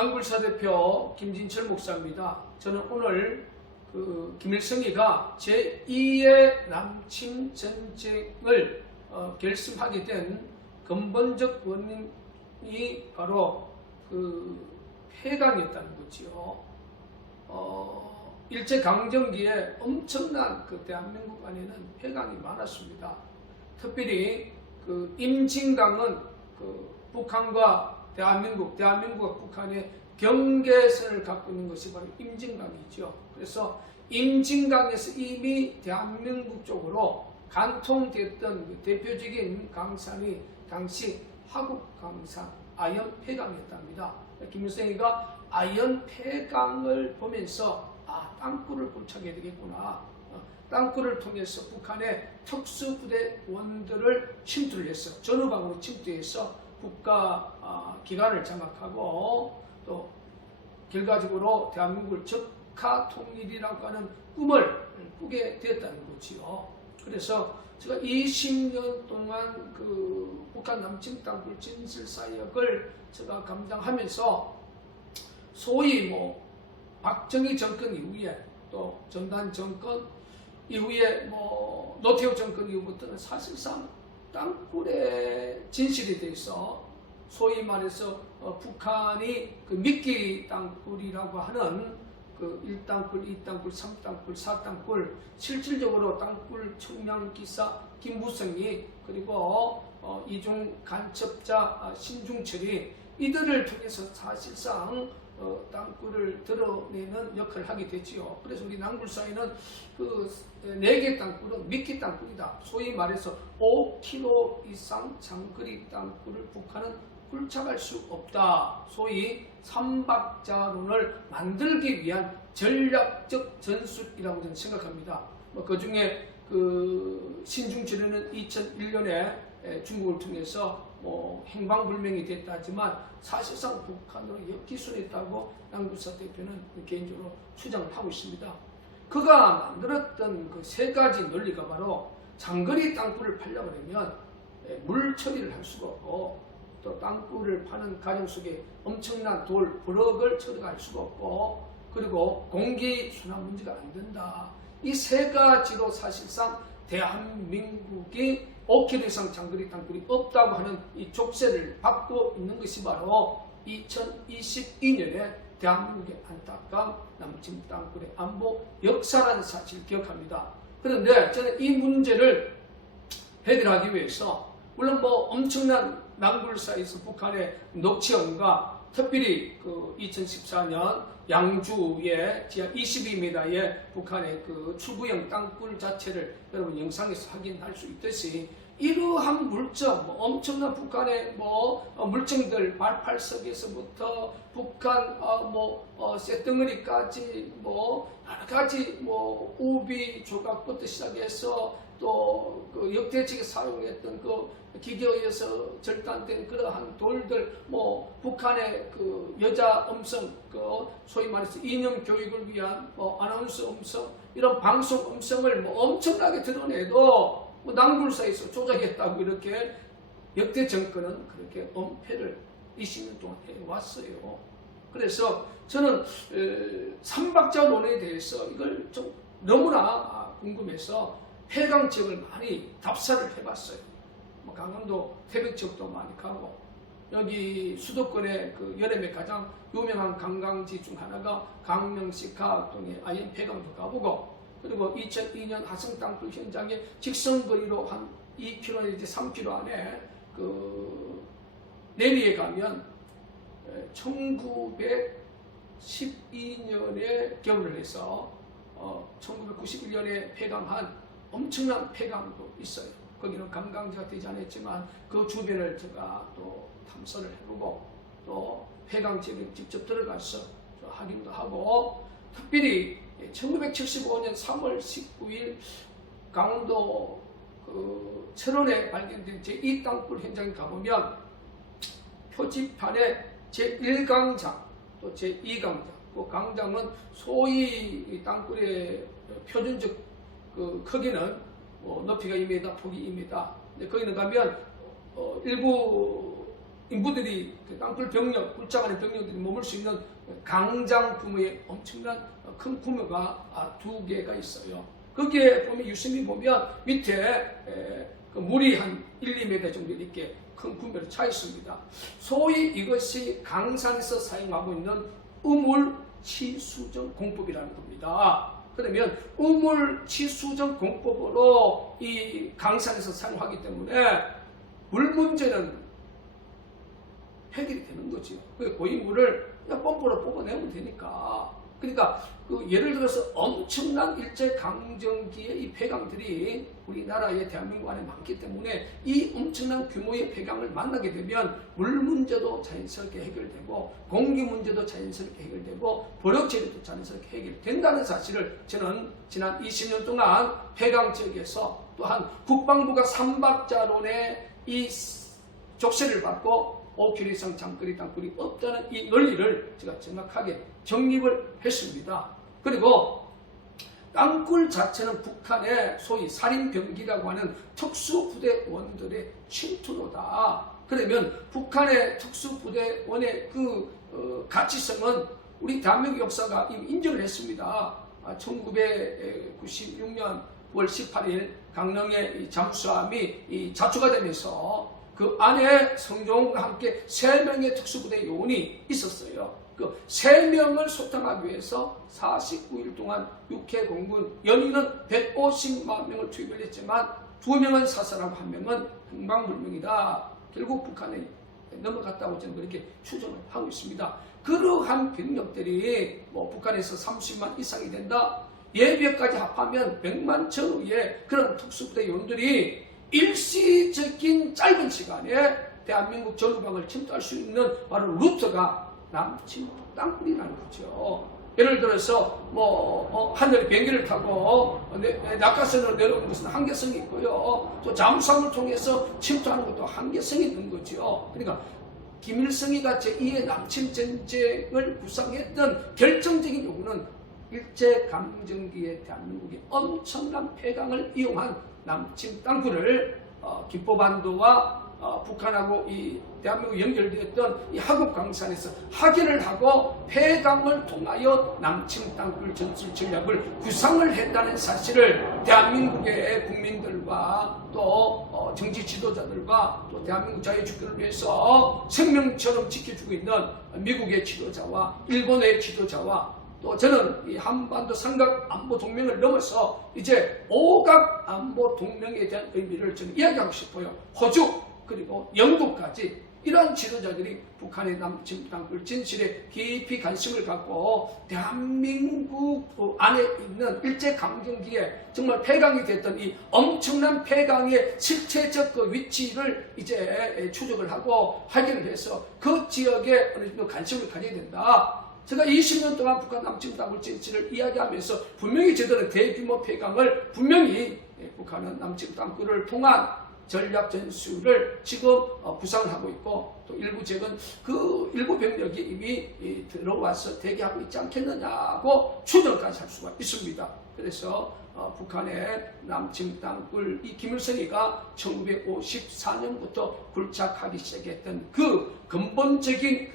낭굴사 대표 김진철 목사입니다. 저는 오늘 김일성이가 제2의 남침 전쟁을 결심하게 된 근본적 원인이 바로 폐강이었다는 거지요. 일제강점기에 엄청난 대한민국 안에는 폐강이 많았습니다. 특별히 임진강은 북한과 대한민국과 북한의 경계선을 갖고 있는 것이 바로 임진강이죠. 그래서 임진강에서 이미 대한민국 쪽으로 간통됐던 대표적인 강산이 당시 화국강산 아연폐강이었답니다. 김일성이가 아연폐강을 보면서 땅굴을 포착해야 되겠구나. 땅굴을 통해서 북한의 특수부대원들을 침투를 했어. 전후방으로 침투해서 국가 기관을 장악하고 또 결과적으로 대한민국을 적화 통일이라고 하는 꿈을 꾸게 되었다는 거지요. 그래서 제가 20년 동안 북한 남침 땅굴 진실 사역을 제가 감당하면서 소위 박정희 정권 이후에 또 전단 정권 이후에 노태우 정권 이후부터는 사실상 땅굴의 진실에 대해서 소위 말해서 북한이 미끼 땅굴이라고 하는 1땅굴, 2땅굴, 3땅굴, 4땅굴 실질적으로 땅굴 청량기사 김무성이 그리고 이중 간첩자 신중철이 이들을 통해서 사실상 땅굴을 드러내는 역할을 하게 되지요. 그래서 우리 낭굴사에는 4개 땅굴은 미끼 땅굴이다. 소위 말해서 5km 이상 장거리 땅굴을 북한은 굴착할 수 없다. 소위 삼박자론을 만들기 위한 전략적 전술이라고 저는 생각합니다. 그 중에 신중철은 2001년에 중국을 통해서 행방불명이 됐다 하지만 사실상 북한으로 역기순했다고 낭굴사 대표는 개인적으로 추정을 하고 있습니다. 그가 만들었던 3가지 논리가 바로 장거리 땅굴을 팔려고 하면 물 처리를 할 수가 없고 또 땅굴을 파는 과정 속에 엄청난 돌, 버럭을 처리할 수가 없고 그리고 공기 순환 문제가 안 된다. 이 3가지로 사실상 대한민국이 5km 이상 장거리 땅굴이 없다고 하는 이 족쇄를 받고 있는 것이 바로 2022년에 대한민국의 안타까운 남침 땅굴의 안보 역사라는 사실을 기억합니다. 그런데 저는 이 문제를 해결하기 위해서 물론 엄청난 낭굴사에서 북한의 녹취원과 특별히 2014년 양주의 지하 22m의 북한의 추구형 땅굴 자체를 여러분 영상에서 확인할 수 있듯이 이러한 물정, 엄청난 북한의 물정들 말팔석에서부터 북한 쇳덩어리까지 여러 가지 우비 조각부터 시작해서 또 역대책에 사용했던 기계에 의해서 절단된 그러한 돌들, 북한의 여자 음성, 소위 말해서 이념 교육을 위한 아나운서 음성, 이런 방송 음성을 엄청나게 드러내도 낭굴사에서 조작했다고 이렇게 역대 정권은 그렇게 엄폐를 20년 동안 해왔어요. 그래서 저는 삼박자론에 대해서 이걸 좀 너무나 궁금해서 폐강 지역을 많이 답사를 해봤어요. 강원도 태백 지역도 많이 가고 여기 수도권의 여름에 가장 유명한 관광지 중 하나가 강명식 가학동의 아연 폐강도 가보고 그리고 2002년 하성 땅굴 현장에 직선거리로 한 2km 내지 3km 안에 내리에 가면 1912년에 개원을 해서 1991년에 폐강한 엄청난 폐강도 있어요. 거기는 관광지가 되지 않았지만 그 주변을 제가 또 탐선을 해보고 또 폐강지에 직접 들어가서 확인도 하고 특별히 1975년 3월 19일 강원도 철원에 발견된 제2땅굴 현장에 가보면 표지판에 제1강장 또 제2강장 그 강장은 소위 땅굴의 표준적 크기는 높이가 2m, 폭이 2m. 근데 거기는 가면 일부 인부들이 땅굴 병력, 굴착 안에 병력들이 머물 수 있는 강장 규모의 엄청난 큰 규모가 2개가 있어요. 거기에 보면 유심히 보면 밑에 그 물이 한 1, 2m 정도 이렇게 큰 규모로 차 있습니다. 소위 이것이 강산에서 사용하고 있는 우물치수정 공법이라는 겁니다. 그러면 우물치수정 공법으로 이 강산에서 사용하기 때문에 물 문제는 해결이 되는 거죠. 그 고인물을 그냥 펌프로 뽑아내면 되니까. 그러니까 그 예를 들어서 엄청난 일제강점기의 이 폐강들이 우리나라의 대한민국 안에 많기 때문에 이 엄청난 규모의 폐강을 만나게 되면 물 문제도 자연스럽게 해결되고 공기 문제도 자연스럽게 해결되고 버럭처리도 자연스럽게 해결된다는 사실을 저는 지난 20년 동안 폐강 지역에서 또한 국방부가 삼박자론의 이 족쇄를 받고 5km 이상 장거리 땅굴이 없다는 이 논리를 제가 정확하게 정립을 했습니다. 그리고 땅굴 자체는 북한의 소위 살인병기라고 하는 특수부대원들의 침투로다. 그러면 북한의 특수부대원의 그 가치성은 우리 대한민국 역사가 이미 인정을 했습니다. 1996년 9월 18일 강릉의 잠수함이 자초가 되면서 그 안에 성종과 함께 3명의 특수부대 요원이 있었어요. 그 3명을 소탕하기 위해서 49일 동안 육해공군 연인은 150만 명을 투입을 했지만 2명은 사살하고 1명은 행방불명이다. 결국 북한에 넘어갔다고 저는 그렇게 추정을 하고 있습니다. 그러한 병력들이 북한에서 30만 이상이 된다. 예비역까지 합하면 100만 전후의 그런 특수부대 요원들이 일시적인 짧은 시간에 대한민국 전후방을 침투할 수 있는 바로 루트가 남침 땅굴이라는 거죠. 예를 들어서 하늘에 비행기를 타고 낙하선으로 내려오는 것은 한계성이 있고요. 또 잠수함을 통해서 침투하는 것도 한계성이 있는 거죠. 그러니까 김일성이가 제2의 남침 전쟁을 구상했던 결정적인 요구는 일제강점기에 대한민국의 엄청난 폐강을 이용한 남침 땅굴을 김포반도와 북한하고 이 대한민국 연결되었던 이 하곡강산에서 확인을 하고 폐강을 통하여 남침 땅굴 전술 전략을 구상을 했다는 사실을 대한민국의 국민들과 또 정치 지도자들과 또 대한민국 자유의 주권을 위해서 생명처럼 지켜주고 있는 미국의 지도자와 일본의 지도자와 또 저는 이 한반도 삼각 안보 동맹을 넘어서 이제 오각 안보 동맹에 대한 의미를 저는 이야기하고 싶어요. 호주 그리고 영국까지 이러한 지도자들이 북한의 남침 땅굴 진실에 깊이 관심을 갖고 대한민국 안에 있는 일제강점기에 정말 폐강이 됐던 이 엄청난 폐강의 실체적 그 위치를 이제 추적을 하고 확인을 해서 그 지역에 어느 정도 관심을 가져야 된다. 제가 20년 동안 북한 남침 땅굴 진실을 이야기하면서 분명히 저들은 대규모 폐강을 분명히 북한은 남침 땅굴을 통한 전략 전술을 지금 구상을 하고 있고 또 일부 지역은 그 일부 병력이 이미 들어와서 대기하고 있지 않겠느냐고 추정까지 할 수가 있습니다. 그래서 북한의 남침 땅굴 이 김일성이가 1954년부터 굴착하기 시작했던 그 근본적인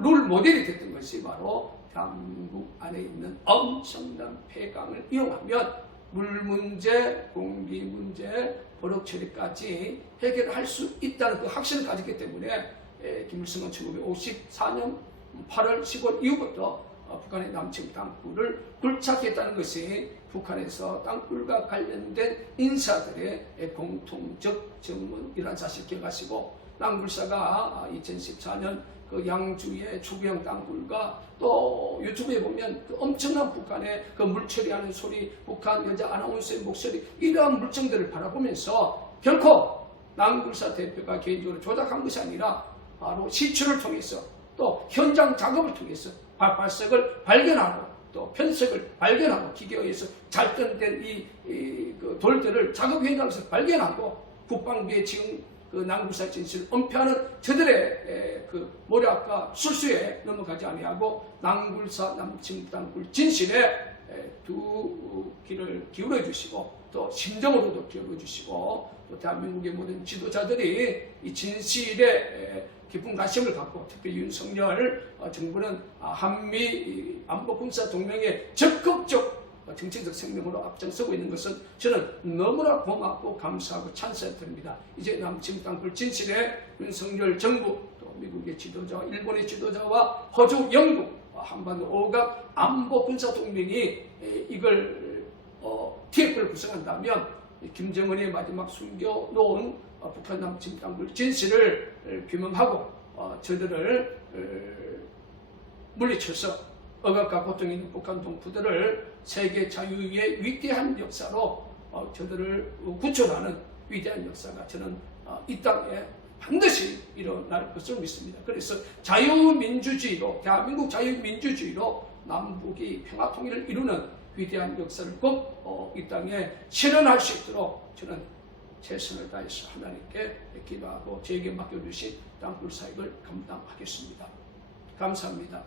룰 모델이 됐던 것이 바로 대한민국 안에 있는 엄청난 폐강을 이용하면 물 문제, 공기 문제, 버럭 처리까지 해결할 수 있다는 그 확신을 가졌기 때문에 김일성은 1954년 8월 10월 이후부터 북한의 남침 땅굴을 굴착했다는 것이 북한에서 땅굴과 관련된 인사들의 공통적 전문이라는 사실 기억하시고 남굴사가 2014년 그 양주의 추구형 땅굴과 또 유튜브에 보면 그 엄청난 북한의 그 물처리하는 소리, 북한 여자 아나운서의 목소리 이러한 물증들을 바라보면서 결코 남굴사 대표가 개인적으로 조작한 것이 아니라 바로 시추를 통해서 또 현장 작업을 통해서 발색을 발견하고 또 편색을 발견하고 기계에 의해서 잘 던된 그 돌들을 작업 현장에서 발견하고 국방부의 지금 그 남굴사 진실을 은폐하는 저들의 그 모략과 술수에 넘어가지 아니하고 남굴사 남침 땅굴 진실에 두 귀를 기울여 주시고 또 심정으로도 기울여 주시고 또 대한민국의 모든 지도자들이 이 진실에 깊은 관심을 갖고 특히 윤석열 정부는 한미 안보 군사 동맹에 적극적 정치적 생명으로 앞장서고 있는 것은 저는 너무나 고맙고 감사하고 찬성드립니다. 이제 남침 땅굴 진실에 윤석열 정부 또 미국의 지도자와 일본의 지도자와 호주, 영국, 한반도 5각 안보 군사 동맹이 이걸 TF를 구성한다면 김정은의 마지막 숨겨놓은 북한 남침 땅굴 진실을 규명하고 저들을 물리쳐서 억압과 고통이 있는 북한 동포들을 세계 자유의 위대한 역사로 저들을 구출하는 위대한 역사가 저는 이 땅에 반드시 일어날 것을 믿습니다. 그래서 자유민주주의로 대한민국 자유민주주의로 남북이 평화통일을 이루는 위대한 역사를 꼭 이 땅에 실현할 수 있도록 저는 최선을 다해서 하나님께 기도하고 저에게 맡겨주신 땅굴 사역을 감당하겠습니다. 감사합니다.